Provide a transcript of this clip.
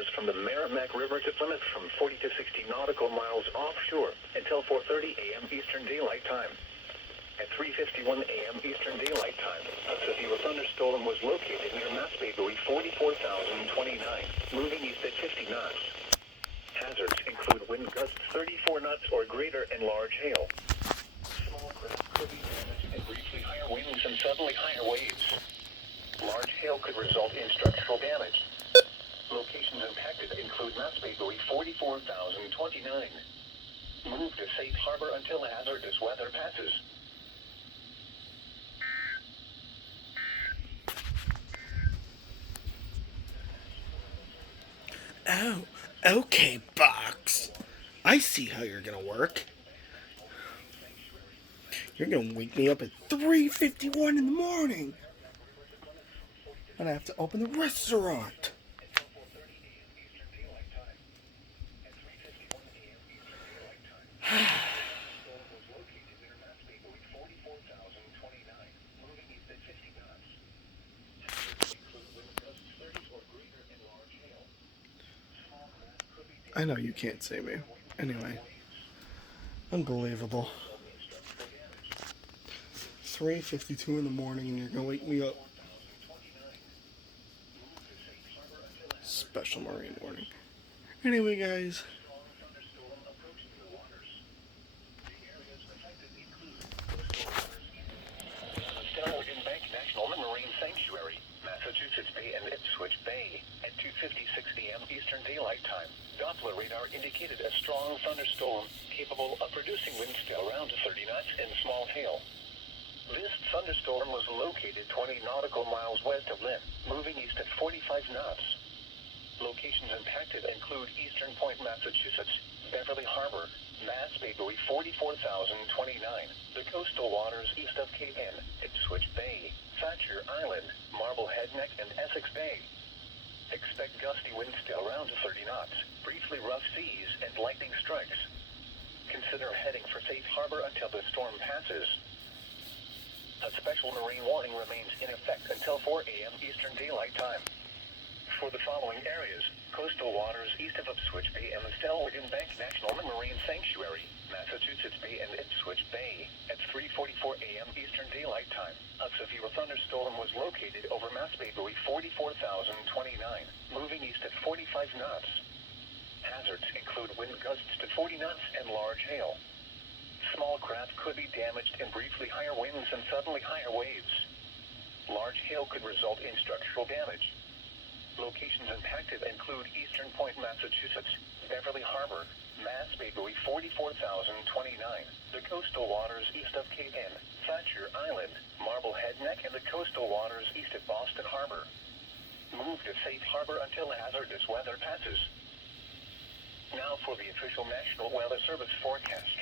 waters from the Merrimack River to Plymouth from 40 to 60 nautical miles offshore until 4:30 a.m. Eastern Daylight Time. At 3:51 a.m. Eastern Daylight Time, a severe thunderstorm was located near Mass Bay buoy 44,029, moving east at 50 knots. Hazards include wind gusts 34 knots or greater and large hail. Small craft could be damaged and briefly higher winds and suddenly higher waves. Large hail could result in structural damage. Locations impacted include Mass Bay buoy 44,029. Move to safe harbor until hazardous weather passes. Oh, okay, Box. I see how you're gonna work. You're gonna wake me up at 3:51 in the morning. And I have to open the restaurant. I know you can't see me. Anyway. Unbelievable. 3:52 in the morning and you're gonna wake me up. Special Marine warning. Anyway, guys. Massachusetts Bay and Ipswich Bay at 2:56 a.m. Eastern Daylight Time. Doppler radar indicated a strong thunderstorm capable of producing winds to around 30 knots and small hail. This thunderstorm was located 20 nautical miles west of Lynn, moving east at 45 knots. Locations impacted include Eastern Point, Massachusetts, Beverly Harbor, Mass Bay buoy 44,029, the coastal waters east of Cape Ann, Ipswich Bay, Thatcher Island, Marblehead Neck, and Essex Bay. Expect gusty winds to around 30 knots, briefly rough seas, and lightning strikes. Consider heading for safe harbor until the storm passes. A special marine warning remains in effect until 4 a.m. Eastern Daylight Time. For the following areas: coastal waters east of Ipswich Bay and the Selwyn Bank National Marine Sanctuary, Massachusetts Bay and Ipswich Bay. At 3:44 a.m. Eastern Daylight Time, a severe thunderstorm was located over Mass Bay buoy 44,029, moving east at 45 knots. Hazards include wind gusts to 40 knots and large hail. Small craft could be damaged and briefly higher winds and suddenly higher waves. Large hail could result in structural damage. Locations impacted include Eastern Point, Massachusetts, Beverly Harbor, Mass Bay buoy 44,029, the coastal waters east of Cape Ann, Thatcher Island, Marblehead Neck, and the coastal waters east of Boston Harbor. Move to safe harbor until hazardous weather passes. Now for the official National Weather Service forecast.